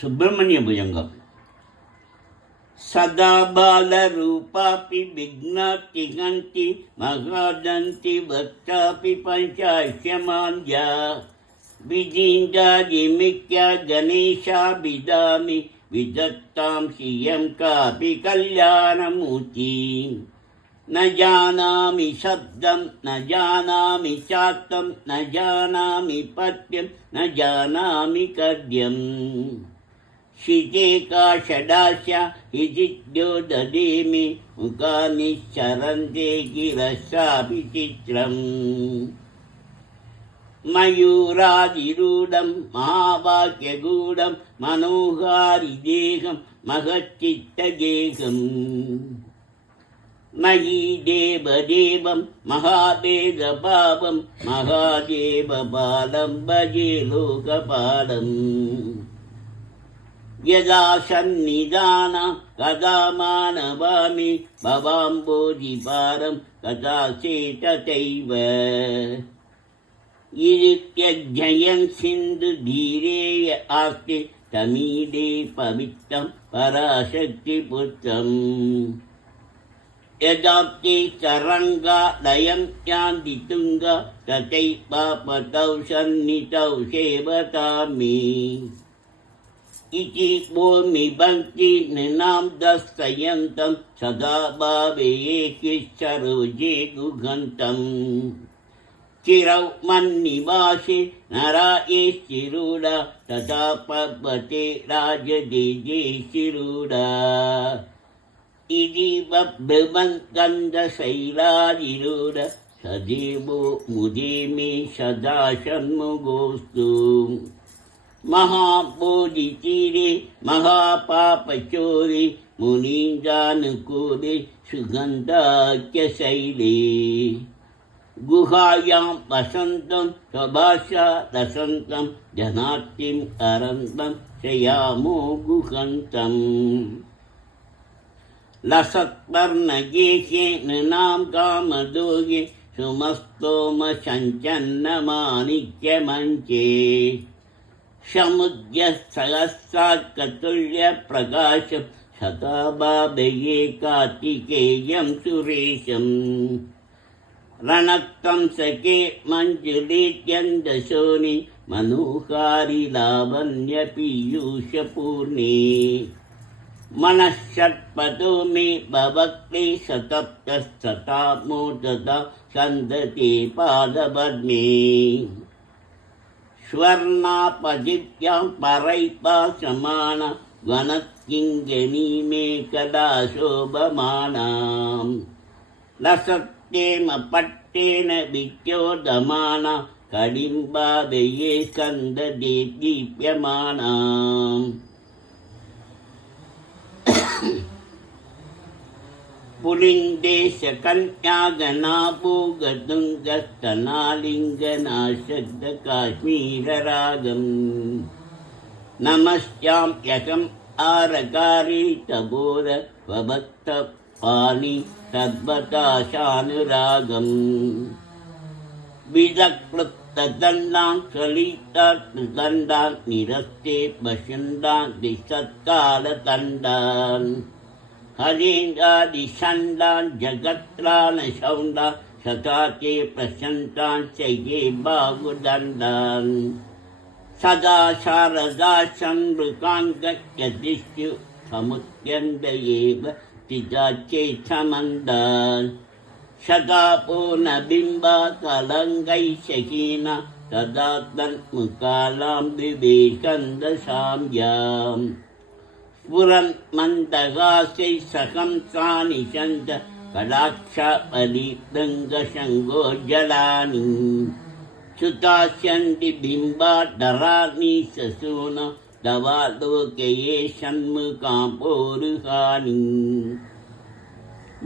सुब्रह्मण्य ಭುಜಂಗ सदा बाल रूपा बालरूपापि विघ्नाति गन्ति महादन्ति भक्तापि गणेशा विजिन्दादिमित्या गणेशाभिधामि विदत्तां का भी कल्याणमूर्ति। न जानामि शब्दं, न जानामि शाक्तं न जानामि पथ्यं न जानामि कद्यम शिते का षडास्या हिजिद्यो ददेमि मुखानि चरन्ते गिरशापि चित्रम् मयूरादिरूढं महावाक्यगूढं मनोहारिदेहं महच्चित्तगेहम् मयि देवदेवं महावेदभावं महादेवपालं भजे लोकपालम् यदा सन्निधान कदा मानवामि भवाम्बोधिपारं कदा चेतथैव इरित्यज्ञयन् सिन्धुधीरेय आस्ति तमीदे पवित्रं पराशक्तिपुत्रम् यदाप्ते तरङ्गा लयं यान्ति तुङ्ग तथैव पतौ सन्नितौ सेवतामि इति भूमि भक्ति नृणां दर्शयन्तं सदा भावये किश्चरोजे गुहन्तम् चिरौ मन्निवासे नराये शिरूढा तथा पर्वते राजदेजे शिरूढा इदिव ब्रुवन्कन्दशैलादिरूढ सदेवो मुदे मे सदा षण्मुगोऽस्तु महाबोधितीरे महापापचोरे मुनीन्द्रानुकूले सुगन्धाख्यशैले गुहायां वसन्तं स्वभाषा रसन्तं जनार्तिम् अरन्तं शयामो गुहन्तम् लसत्पर्णगेहे नृणां कामदोगे सुमस्तोमसञ्चन्नमाणिक्यमञ्चे समुद्यसहस्राकतुल्यप्रकाशं शताबाबये कार्तिकेयं सुरेशम्। रणक्तं सखे मञ्जुलीत्यन्दशोनि मनोहारि लावण्यपीयूषपूर्णे मनःषट्पदो मे भवक्ते सतप्तस्तथा मूर्धता सन्दते पादपद्मे स्वर्णापदिव्यां परैपा समान वनत्किङ्गनी मे कदा शोभमानाम् लसत्येम पट्टेन विद्योदमाना कडिम्बादये स्कन्ददे दीप्यमानाम् पुलिङ्गेशकन्यागनापूगदुङ्गस्तनालिङ्गनाशब्दकाश्मीररागम् नमस्यां यकम् आरकारि तबोध स्वभक्तपाणि तद्वताशानुरागम् विदक्लुप्तदण्डान् स्वलितान् निरस्ते पश्यन्दान् दिसत्कालदण्डान् हरीन्द्रादिषण्डान् जगत्रानशौण्डान् सताचे प्रशन्तान् चये बाहुदण्डान् सदा शारदा संवृकान् गत्यदिष्टु समुद्यन्द एव चिता चेत्समन्दान् सदा पूर्णबिम्बा कलङ्गैशहीन तदा तन्मुकालां विवेकन्दशाम्याम् स्फुरन् मन्दहासै सहं तानि चन्द कलाक्षबलिदङ्गशङ्गोज्जलानि सुतास्यन्ति बिम्बाधराणि ससून दवालोकये षण्मुखां पौरुहानि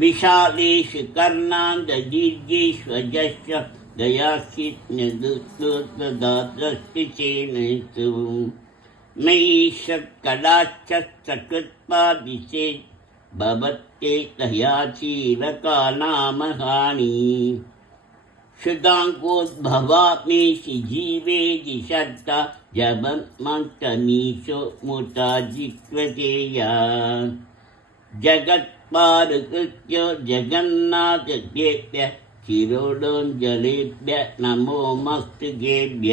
विशालेषु कर्णान्ददीर्घेष्वजश्च दयासिज्ञदुस्तदाद्रष्टिचेनस्तु मयीषत्कलाच्छकृत्वा दिशेत् भवत्ते मयीषत्कदाश्चत्कृत्पादिशेत् भवत्यैकयाचीरकानामहानि श्रुताङ्कोद्भवामि जीवे दिशर्त जपन्मन्तमीशो मुताजिक्वतेया जगत्पारुकृत्य जगन्नाथकेभ्य शिरोडोञ्जलेभ्य नमो मस्तकेभ्य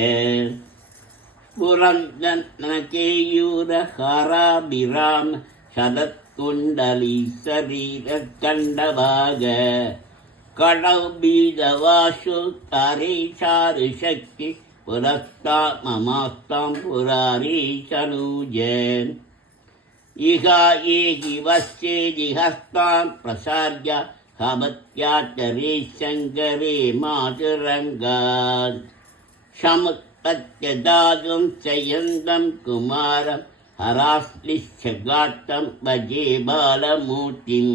புரஞ்சனகேயூரஹராபிராம் சதத்குண்டலி சரீரக்கண்டவாக கடவுபீதவாசு தரீசாரு சக்தி புரஸ்தா மமாஸ்தாம் புராரீ சனூஜன் இகா ஏகி வஸ்தேஜி ஹஸ்தான் பிரசார்யா ஹபத்யாச்சரே சங்கரே மாதுரங்காத் சமுத் प्रसाद्य हवत्याचरे शङ्करे मातुरङ्गात् समुत्पत्यदागं चयन्दं कुमारं हराश्लिश्चगातं भजे बालमूर्तिम्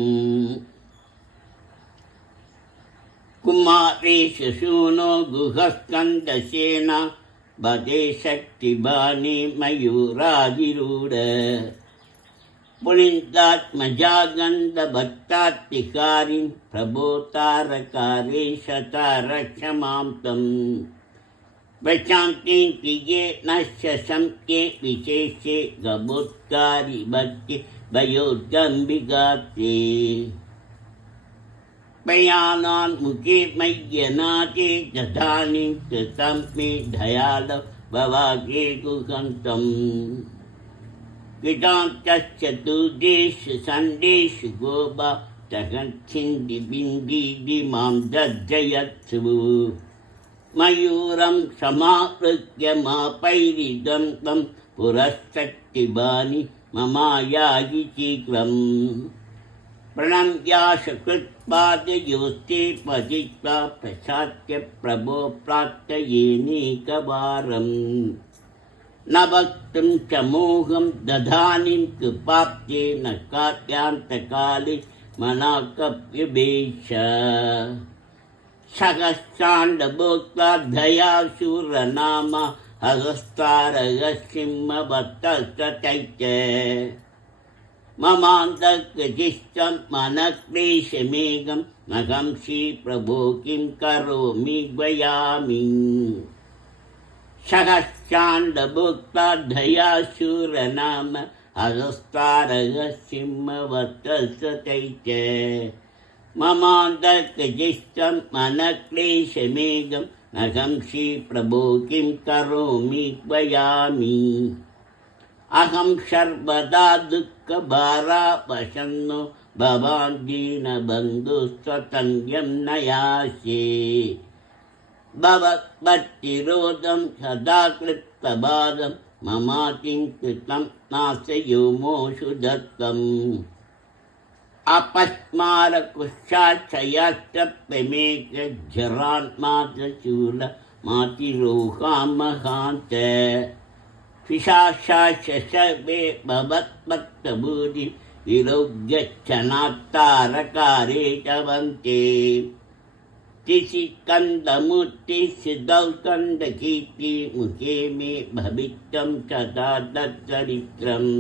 कुमारेषु शूनो गुहस्कन्दसेन भजे शक्तिबाणि मयूरादिरूढ पुलिन्दात्मजागन्धभक्तात्तिकारिं प्रभोतारकारे शतारक्षमां तम् वैशांति कीजिए न शशम के गबोत्कारी भक्ति ते मुखे मे दयाल भवागे दुर्देश संदेश गोबा तगच्छिन्दिबिन्दिमां दर्जयत्सु। मयूरं समाकृत्य मापैरिदं तं पुरश्चक्तिबानि ममायागि शीघ्रम् प्रणम्याशकृत्पादयोस्ते पतित्वा प्रसाद्य प्रभो प्रार्थयेनेकवारम् न वक्तुं च मोहं दधानिं कृपाप्ते न कात्यान्तकाले मनाकप्यभेष सकश्चाण्डभोक्ताभ्ययाशूरनाम हगस्तारगसिंहभक्तश्च ममान्तकृतिश्च मनक्लेशमेघं नगंसि प्रभो किं करोमि द्वयामि सहस्राण्डभोक्ताधयाशूरनाम हगस्तारगसिंहवत्तश्च हस्तारगसिंहवत्तसतैत्य ममान्तकृतिष्ठं मनक्लेशमेघं नगं श्रीप्रभो किं करोमि द्वयामि अहं सर्वदा दुःखभारापशन्नो भवान् दीनबन्धुस्वतन्यं न यास्ये भवत्पत्तिरोधं सदा कृत्तबाधं ममातिं कृतं नाशयो मोषु दत्तम् अपस्मारकुशाच्छयाश्चप्यमेकज्जरान्मातशूल मातिरोहामहान्त पिशाशाशवे भवत्पत्तभूति विरोग्यच्छनात्तारकारे च वन्ते तिशिकन्दमूर्तिसिद्धौकन्दकीर्ति मुखे मे भवित्वं तच्चरित्रम्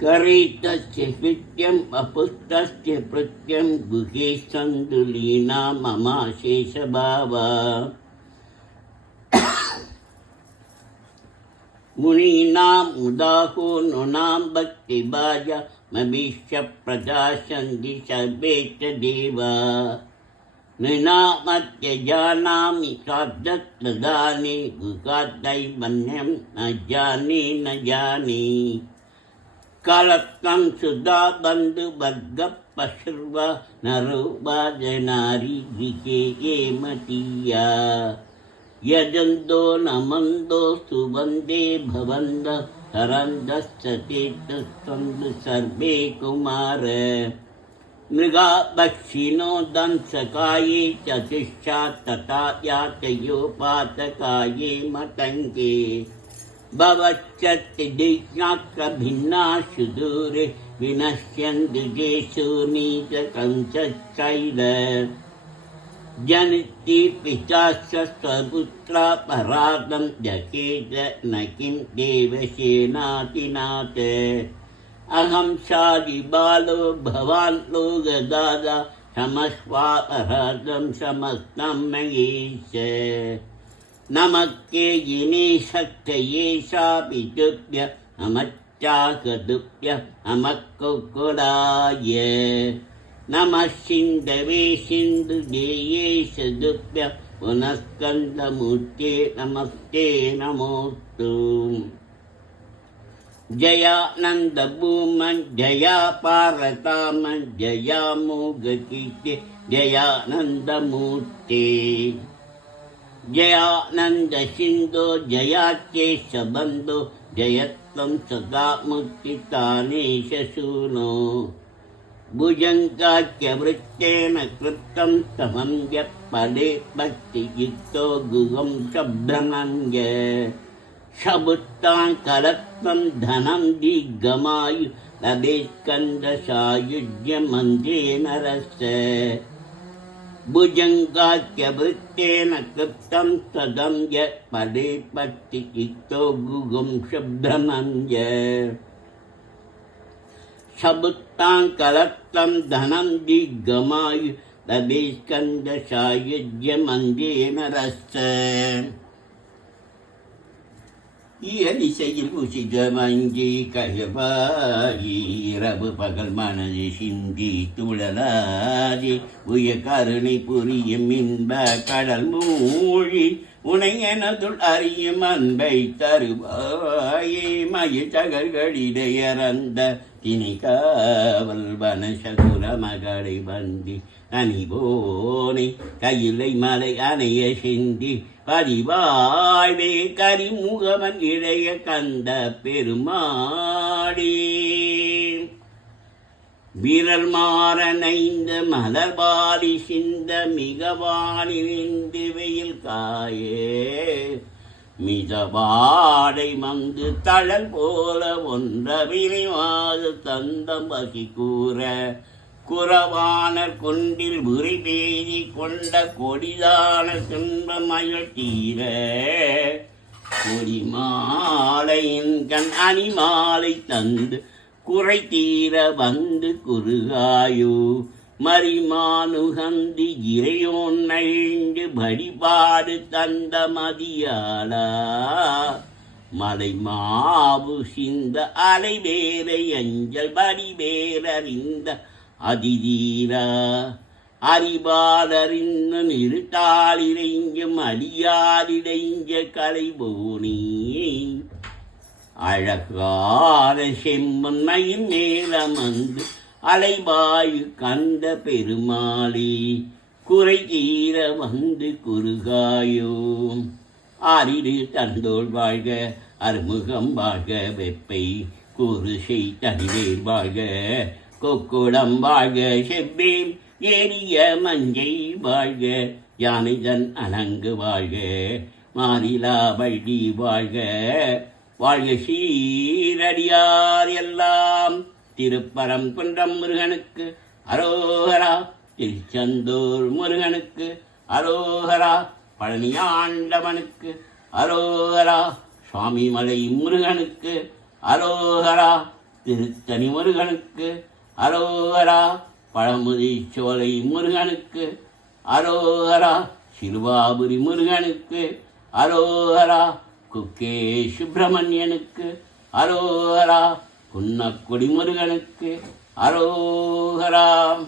करितस्य कृत्यम् अपुत्रस्य प्रत्यं गुहे सन्दुलीना ममाशेषभावा मुनीनामुदाहो नृणां सर्वे च देवा। नृणामद्य जानामि गुहाद्दैवन्यं न जाने न जाने। कालत्वं सुधा बन्धुवर्गपशुर्व नरो वा जनारी गृहे ये मतीया यजन्तो न मन्दो सुवन्दे भवन्द कुमार। मृगा भक्षिणो दंसकाये चतुष्टात् तथा यातयोपातकाये मतङ्गे। भवच्चति देशाक्ष सुदूरे विनश्यन्ति देशोनीतकञ्चैव जनति पिता च स्वपुत्रा परातं जकेत न किं देवसेनातिनाथ। अहं सादि बालो भवान् लोकदादा समस्वापहृतं समस्तं मयीश। நமக்கே இனி சக்தையே சாபிதுப்ய அமச்சாகதுப்ய அமக்குடாய நம சிந்தவே சிந்து தேயே சதுப்ய புனஸ்கந்தமூர்த்தே நமஸ்தே. நமோஸ்து ஜயானந்தபூமன் ஜயா பாரதாமன் ஜயா மோககீர்த்தி ஜயானந்தமூர்த்தே जयानन्दसिन्धो जयाच्चेशबन्धो जयत्म सदा मुक्तितानेशसूनो भुजङ्काच्यवृत्तेन कृतं समं यः पदे भक्तियुक्तो गुहं सभ्रमञ्ज सबुत्तान् कलत्वं धनं दिग्गमायु लभे स्कन्दसायुज्यमन्त्रे नरस्य भुजङ्गाख्यवृत्तेन कृतं तदं यत् पदे पत्तिचित्तो गुगुं शुभ्रमञ्ज शबुत्तां कलत्तं धनं दिग्गमायु लभेत्कन्दसायुज्यमन्त्रेण रस्य இயலிசையில் உசித மங்கி கயபாரி இரவு பகல் மனது சிந்தி துழலாதி உய கருணை புரியும் இன்ப கடல் மூழி உனையனதுள் அறியும் அன்பை தருவாயே மயிச்சகர்களிடையறந்த தினி காவல் வனசகுர மகளை வந்தி அணிபோனை கையிலை மலை அணைய சிந்தி பதிவாழ்வே கரிமுகமன் இளைய கந்த பெருமாடி விரல் மாறனைந்த மலர்பாலி சிந்த மிகவானிருந்து வெயில் காயே மிதவாடை மங்கு தழல் போல ஒன்றவினைவாது தந்தம் வகி கூற குறவானர் கொண்டில் உரி பேதி கொண்ட கொடிதான துன்பம் அயழ்த்தீர கொடிமாலையின் கண் அணிமாலை தந்து குறை தீர வந்து குறுகாயோ மறிமானுகந்தி இறையோன் நழிந்து வழிபாடு தந்த மதியாளா. மலை மாவு சிந்த அலைவேரை அஞ்சல் வடிவேரறிந்த அதிதீரா. அறிவாளறிந்த நிறுத்தாளிரைஞ்சும் அடியாரிடைஞ்ச கலைபோனி. அழகான செம்மன்மையின் மேலமந்து அலைவாயு கந்த பெருமாளி குறை தீர வந்து குறுகாயோ. ஆறிடு தந்தோள் வாழ்க அறுமுகம் வாழ்க வெப்பை குருசை தனிவேர் வாழ்க. கொக்குடம் வாழ்க செவ்வேல் ஏறிய மஞ்சை வாழ்க. யானைதன் அணங்கு வாழ்க மாறிலா வழி வாழ்க. வாழ்க சீரடியார் எல்லாம் திருப்பரம் குன்றம் முருகனுக்கு அரோகரா திருச்செந்தூர் முருகனுக்கு அரோகரா பழனியாண்டவனுக்கு அரோகரா சுவாமிமலை முருகனுக்கு அரோகரா திருத்தணி முருகனுக்கு அரோகரா பழமுதிச்சோலை முருகனுக்கு அரோகரா சிறுவாபுரி முருகனுக்கு அரோகரா குக்கே சுப்பிரமணியனுக்கு அரோகரா குன்னக்குடி குடிமுருகனுக்கு அரோகராம்.